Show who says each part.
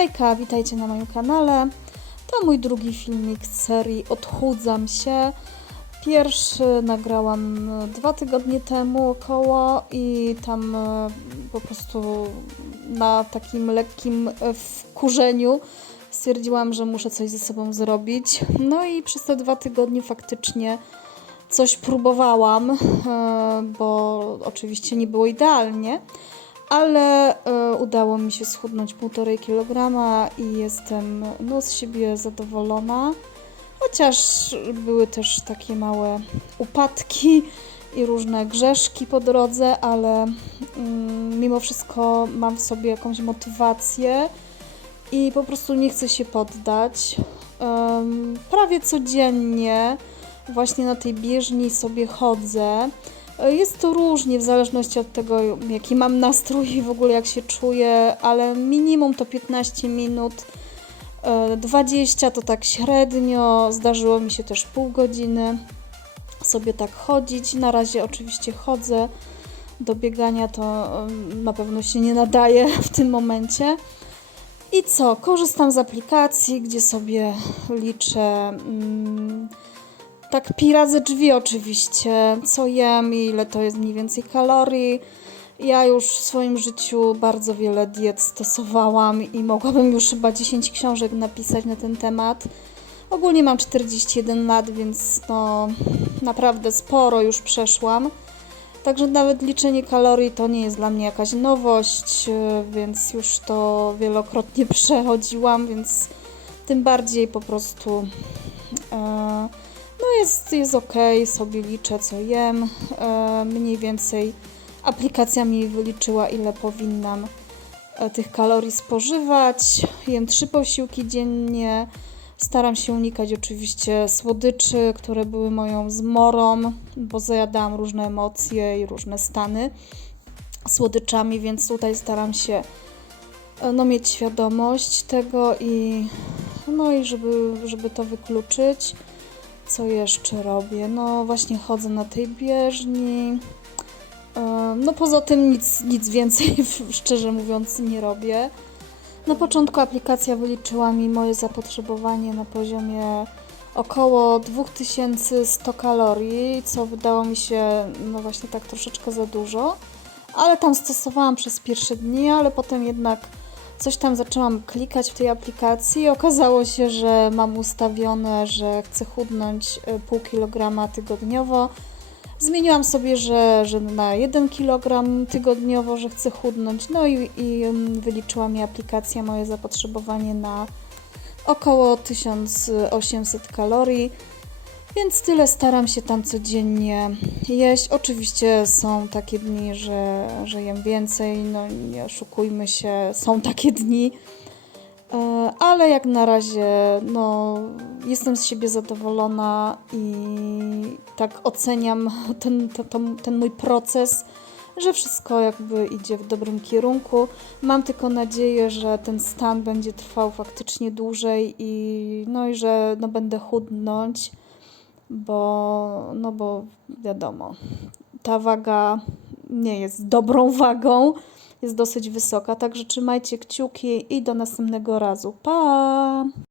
Speaker 1: Hejka, witajcie na moim kanale. To mój drugi filmik z serii Odchudzam się. Pierwszy nagrałam dwa tygodnie temu około i tam e, po prostu na takim lekkim e, wkurzeniu stwierdziłam, że muszę coś ze sobą zrobić. No i przez te dwa tygodnie faktycznie coś próbowałam, e, bo oczywiście nie było idealnie ale e, udało mi się schudnąć 1,5 kg i jestem no, z siebie zadowolona. Chociaż były też takie małe upadki i różne grzeszki po drodze, ale mm, mimo wszystko mam w sobie jakąś motywację i po prostu nie chcę się poddać. Prawie codziennie właśnie na tej bieżni sobie chodzę. Jest to różnie w zależności od tego, jaki mam nastrój i w ogóle jak się czuję, ale minimum to 15 minut. e, 20 to tak średnio, zdarzyło mi się też pół godziny sobie tak chodzić. Na razie oczywiście chodzę. Do biegania to na pewno się nie nadaje w tym momencie. I co? Korzystam z aplikacji, gdzie sobie liczę. Tak pi razy drzwi oczywiście, co jem i ile to jest mniej więcej kalorii. Ja już w swoim życiu bardzo wiele diet stosowałam i mogłabym już chyba 10 książek napisać na ten temat. Ogólnie mam 41 lat, więc no naprawdę sporo już przeszłam. Także nawet liczenie kalorii to nie jest dla mnie jakaś nowość, więc już to wielokrotnie przechodziłam, więc tym bardziej po prostu. Yy, jest, jest ok, sobie liczę co jem. E, mniej więcej aplikacja mi wyliczyła ile powinnam e, tych kalorii spożywać. Jem trzy posiłki dziennie. Staram się unikać oczywiście słodyczy, które były moją zmorą, bo zajadałam różne emocje i różne stany słodyczami, więc tutaj staram się e, no, mieć świadomość tego i no i żeby, żeby to wykluczyć. Co jeszcze robię? No właśnie chodzę na tej bieżni. E, No poza tym nic, nic więcej, szczerze mówiąc, nie robię. Na początku aplikacja wyliczyła mi moje zapotrzebowanie na poziomie około 2100 kalorii, co wydało mi się no właśnie tak troszeczkę za dużo. Ale tam stosowałam przez pierwsze dni, ale potem jednak coś tam zaczęłam klikać w tej aplikacji i okazało się, że mam ustawione, że chcę chudnąć y, pół kilograma tygodniowo. Zmieniłam sobie, że, że na 1 kg tygodniowo, że chcę chudnąć. No i, i ym, wyliczyła mi aplikacja moje zapotrzebowanie na około 1800 kalorii. Więc tyle staram się tam codziennie jeść. Oczywiście są takie dni, że, że jem więcej, no nie oszukujmy się, są takie dni. E, Ale jak na razie, no, jestem z siebie zadowolona i tak oceniam ten, to, ten mój proces, że wszystko jakby idzie w dobrym kierunku. Mam tylko nadzieję, że ten stan będzie trwał faktycznie dłużej i no i że no, będę chudnąć bo, no bo wiadomo, ta waga nie jest dobrą wagą, jest dosyć wysoka, także trzymajcie kciuki i do następnego razu. Pa!